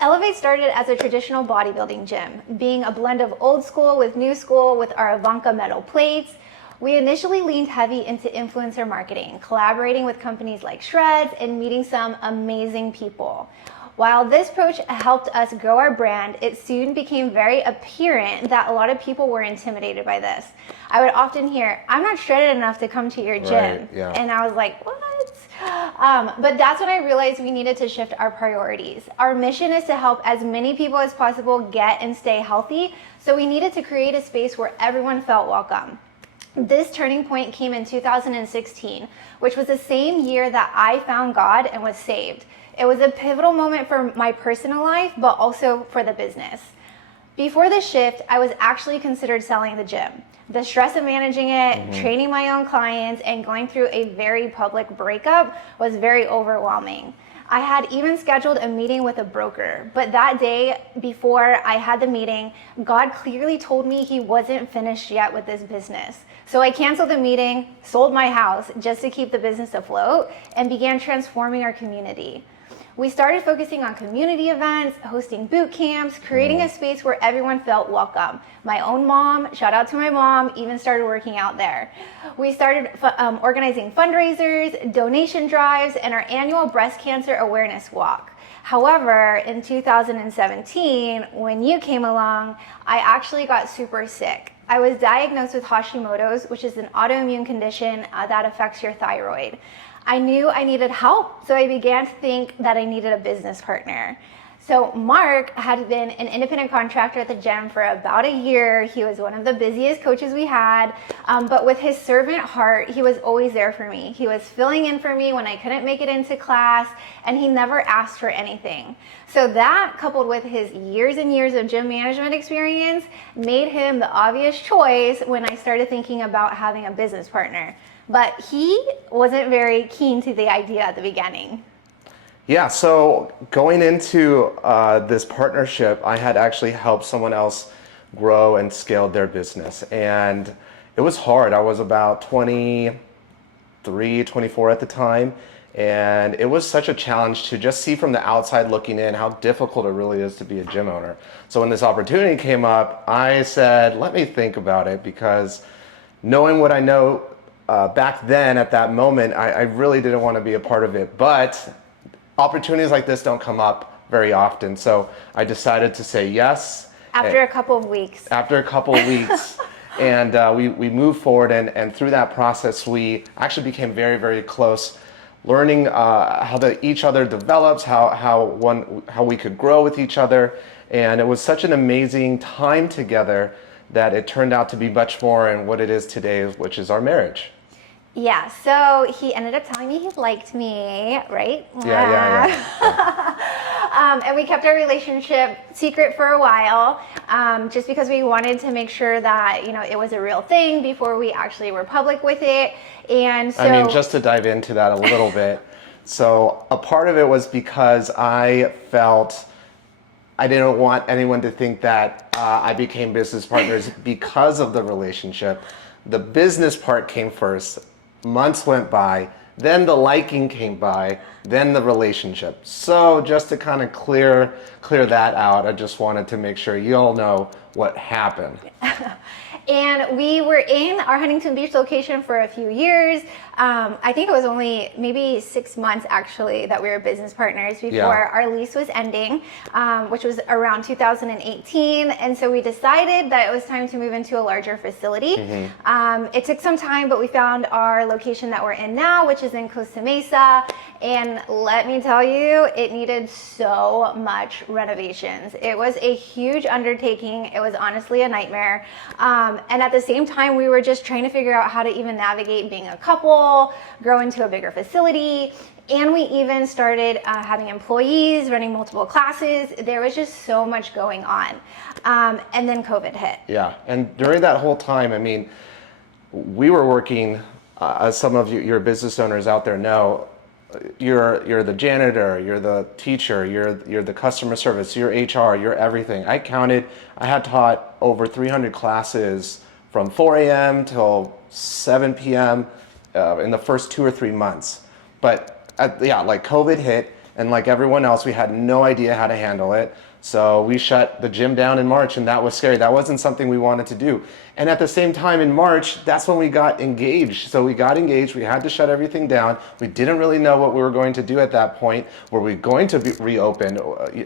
Elev8's started as a traditional bodybuilding gym, being a blend of old school with new school with our Ivanka metal plates. We initially leaned heavy into influencer marketing, collaborating with companies like Shreds and meeting some amazing people. While this approach helped us grow our brand, it soon became very apparent that a lot of people were intimidated by this. I would often hear, "I'm not shredded enough to come to your gym." Right, yeah. And I was like, what? But that's when I realized we needed to shift our priorities. Our mission is to help as many people as possible get and stay healthy, so we needed to create a space where everyone felt welcome. This turning point came in 2016, which was the same year that I found God and was saved. It was a pivotal moment for my personal life, but also for the business. Before the shift, I was actually considered selling the gym. The stress of managing it, training my own clients, and going through a very public breakup was very overwhelming. I had even scheduled a meeting with a broker, but that day before I had the meeting, God clearly told me he wasn't finished yet with this business. So I canceled the meeting, sold my house just to keep the business afloat, and began transforming our community. We started focusing on community events, hosting boot camps, creating a space where everyone felt welcome. My own mom, shout out to my mom, even started working out there. We started organizing fundraisers, donation drives, and our annual breast cancer awareness walk. However, in 2017, when you came along, I actually got super sick. I was diagnosed with Hashimoto's, which is an autoimmune condition that affects your thyroid. I knew I needed help, so I began to think that I needed a business partner. So Mark had been an independent contractor at the gym for about a year. He was one of the busiest coaches we had, but with his servant heart, he was always there for me. He was filling in for me when I couldn't make it into class, and he never asked for anything. So that, coupled with his years and years of gym management experience, made him the obvious choice when I started thinking about having a business partner. But he wasn't very keen to the idea at the beginning. Yeah, so going into this partnership, I had actually helped someone else grow and scale their business. And it was hard. I was about 23, 24 at the time. And it was such a challenge to just see from the outside looking in how difficult it really is to be a gym owner. So when this opportunity came up, I said, let me think about it, because knowing what I know back then at that moment, I really didn't want to be a part of it. But opportunities like this don't come up very often. So I decided to say yes. After a couple of weeks. And we moved forward. And through that process, we actually became very, very close, learning how each other develops, how we could grow with each other. And it was such an amazing time together that it turned out to be much more in what it is today, which is our marriage. Yeah, so he ended up telling me he liked me, right? Yeah. And we kept our relationship secret for a while, just because we wanted to make sure that, it was a real thing before we actually were public with it. And so, I mean, just to dive into that a little bit. So a part of it was because I felt I didn't want anyone to think that I became business partners because of the relationship. The business part came first. Months went by, then the liking came by, then the relationship. So just to kind of clear that out, I just wanted to make sure you all know what happened. And we were in our Huntington Beach location for a few years. I think it was only maybe 6 months actually that we were business partners before our lease was ending, which was around 2018. And so we decided that it was time to move into a larger facility. It took some time, but we found our location that we're in now, which is in Costa Mesa. And let me tell you, it needed so much renovations. It was a huge undertaking. It was honestly a nightmare. And at the same time, we were just trying to figure out how to even navigate being a couple, grow into a bigger facility. And we even started having employees, running multiple classes. There was just so much going on. And then COVID hit. Yeah, and during that whole time, I mean, we were working, as some of your business owners out there know, you're the janitor, you're the teacher, you're the customer service, you're HR, you're everything. I had taught over 300 classes from 4 a.m. till 7 p.m. In the first 2 or 3 months. But like COVID hit, And like everyone else, we had no idea how to handle it. So we shut the gym down in March, and that was scary. That wasn't something we wanted to do. And at the same time in March, that's when we got engaged. So we got engaged, we had to shut everything down. We didn't really know what we were going to do at that point. Were we going to be reopened?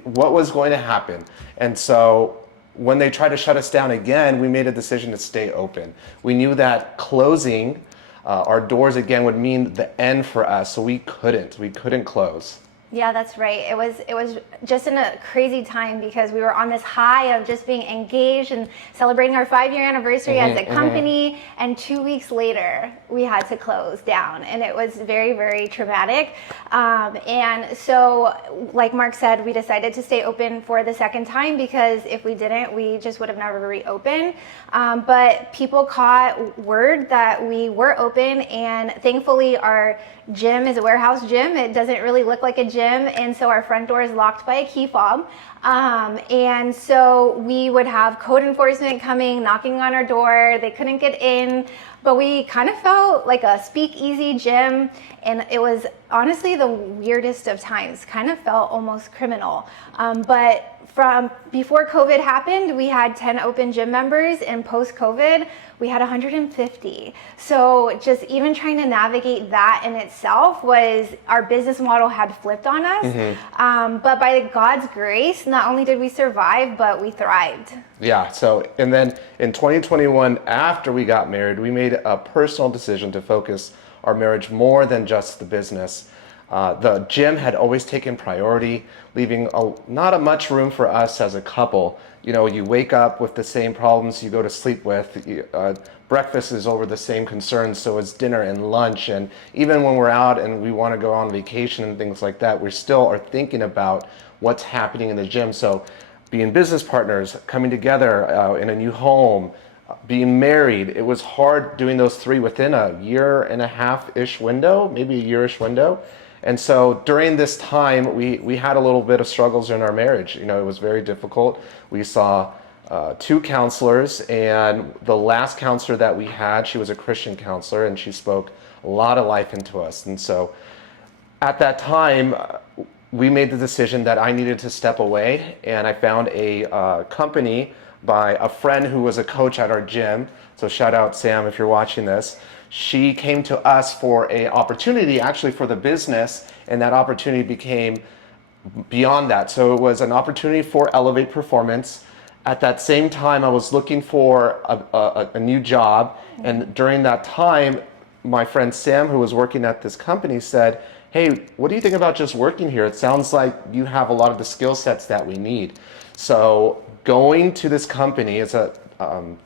What was going to happen? And so when they tried to shut us down again, we made a decision to stay open. We knew that closing our doors again would mean the end for us, so we couldn't close. Yeah, that's right. It was just in a crazy time because we were on this high of just being engaged and celebrating our 5-year anniversary as a company, and 2 weeks later we had to close down, and it was very, very traumatic. And so, like Mark said, we decided to stay open for the second time because if we didn't, we just would have never reopened. But people caught word that we were open, and thankfully our gym is a warehouse gym. It doesn't really look like a gym, and so our front door is locked by a key fob. And so we would have code enforcement coming, knocking on our door. They couldn't get in, but we kind of felt like a speakeasy gym, and it was honestly the weirdest of times. Kind of felt almost criminal. But from before COVID happened, we had 10 open gym members, and post-COVID, we had 150. So just even trying to navigate that in itself was, our business model had flipped on us. But by God's grace, not only did we survive, but we thrived. Yeah, so, and then in 2021, after we got married, we made a personal decision to focus our marriage more than just the business. The gym had always taken priority, leaving not much room for us as a couple. You know, you wake up with the same problems you go to sleep with. Breakfast is over the same concerns, so is dinner and lunch. And even when we're out and we want to go on vacation and things like that, we still are thinking about what's happening in the gym. So being business partners, coming together in a new home, being married, it was hard doing those three within a 1.5-ish window, maybe a yearish window. And so during this time, we had a little bit of struggles in our marriage. You know, it was very difficult. We saw 2 counselors, and the last counselor that we had, she was a Christian counselor, and she spoke a lot of life into us. And so at that time, we made the decision that I needed to step away, and I found a company by a friend who was a coach at our gym. So shout out Sam if you're watching this. She came to us for an opportunity actually for the business, and that opportunity became beyond that. So it was an opportunity for Elevate Performance. At that same time, I was looking for a new job, and during that time, my friend Sam, who was working at this company, said, "Hey, what do you think about just working here? It sounds like you have a lot of the skill sets that we need." So going to this company, it's a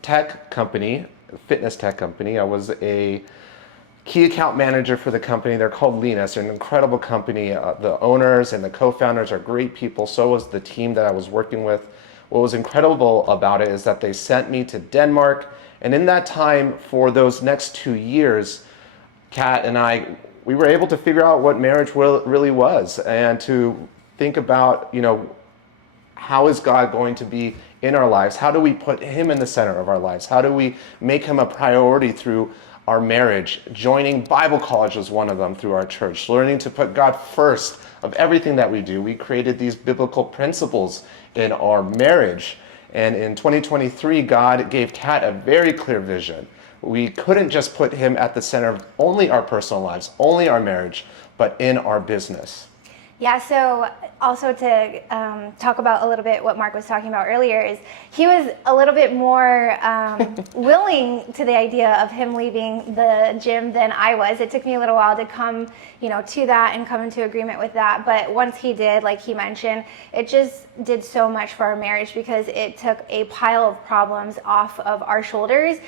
tech company, fitness tech company. I was a key account manager for the company. They're called Linus. They're an incredible company. The owners and the co-founders are great people. So was the team that I was working with. What was incredible about it is that they sent me to Denmark. And in that time, for those next 2 years, Kat and I, we were able to figure out what marriage really was, and to think about, you know, how is God going to be in our lives? How do we put him in the center of our lives? How do we make him a priority through our marriage? Joining Bible college was one of them through our church. Learning to put God first of everything that we do. We created these biblical principles in our marriage. And in 2023, God gave Kat a very clear vision. We couldn't just put him at the center of only our personal lives, only our marriage, but in our business. Yeah, so also to talk about a little bit what Mark was talking about earlier is he was a little bit more willing to the idea of him leaving the gym than I was. It took me a little while to come, you know, to that and come into agreement with that. But once he did, like he mentioned, it just did so much for our marriage because it took a pile of problems off of our shoulders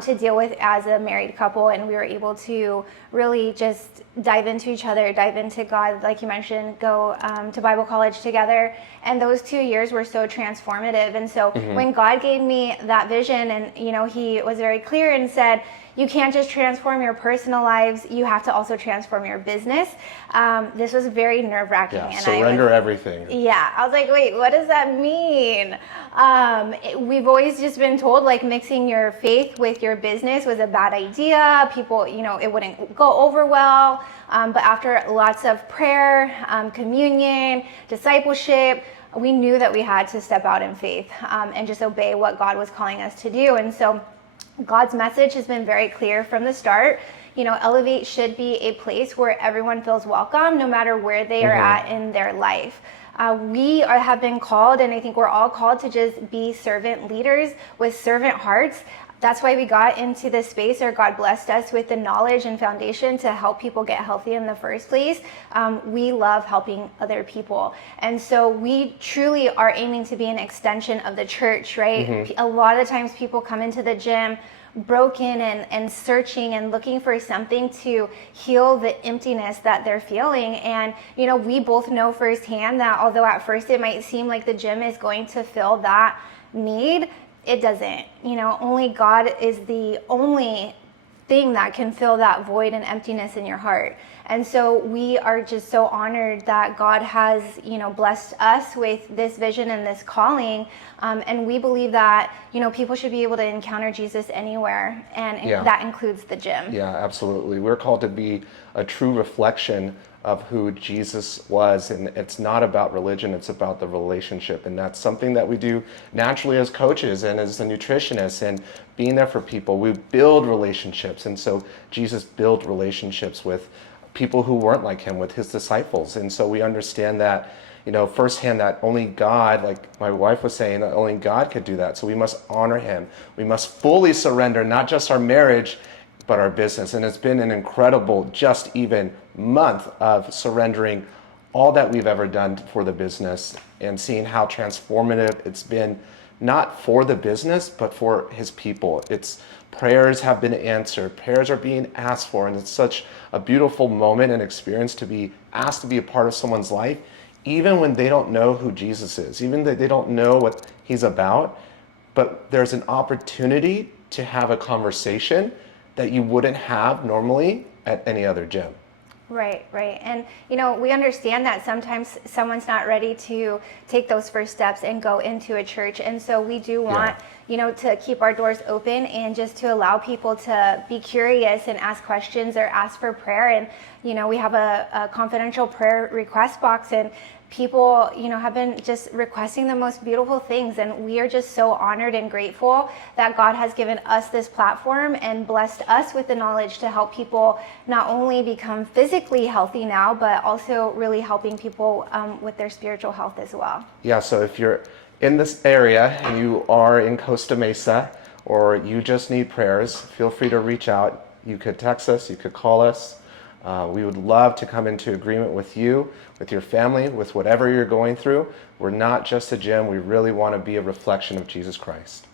to deal with as a married couple, and we were able to really just dive into each other, dive into God, like you mentioned, go to Bible college together. And those 2 years were so transformative. And so when God gave me that vision, and you know, he was very clear and said, you can't just transform your personal lives, you have to also transform your business. This was very nerve-wracking. Yeah, And surrender everything. Yeah, I was like, wait, what does that mean? We've always just been told like mixing your faith with your business was a bad idea. People, it wouldn't go over well. But after lots of prayer, communion, discipleship, we knew that we had to step out in faith and just obey what God was calling us to do. And so God's message has been very clear from the start. Elevate should be a place where everyone feels welcome, no matter where they are at in their life. Have been called, and I think we're all called to just be servant leaders with servant hearts. That's why we got into this space, or God blessed us with the knowledge and foundation to help people get healthy in the first place. We love helping other people. And so we truly are aiming to be an extension of the church, right? A lot of times people come into the gym broken and searching and looking for something to heal the emptiness that they're feeling. And, we both know firsthand that although at first it might seem like the gym is going to fill that need, it doesn't. Only God is the only thing that can fill that void and emptiness in your heart. And so we are just so honored that God has, blessed us with this vision and this calling. And we believe that, people should be able to encounter Jesus anywhere. And that includes the gym. Yeah, absolutely. We're called to be a true reflection of who Jesus was. And it's not about religion, it's about the relationship. And that's something that we do naturally as coaches and as a nutritionist, and being there for people. We build relationships. And so Jesus built relationships with people who weren't like him, with his disciples. And so we understand that, firsthand, that only God, like my wife was saying, that only God could do that. So we must honor him. We must fully surrender, not just our marriage, but our business. And it's been an incredible, just even month of surrendering all that we've ever done for the business and seeing how transformative it's been, not for the business, but for his people. Prayers have been answered, prayers are being asked for, and it's such a beautiful moment and experience to be asked to be a part of someone's life, even when they don't know who Jesus is, even that they don't know what he's about, but there's an opportunity to have a conversation that you wouldn't have normally at any other gym. Right. And, we understand that sometimes someone's not ready to take those first steps and go into a church. And so we do want, to keep our doors open and just to allow people to be curious and ask questions or ask for prayer. And, we have a confidential prayer request box, and people, have been just requesting the most beautiful things. And we are just so honored and grateful that God has given us this platform and blessed us with the knowledge to help people not only become physically healthy now, but also really helping people with their spiritual health as well. Yeah, so if you're in this area and you are in Costa Mesa, or you just need prayers, feel free to reach out. You could text us, you could call us. We would love to come into agreement with you, with your family, with whatever you're going through. We're not just a gym. We really want to be a reflection of Jesus Christ.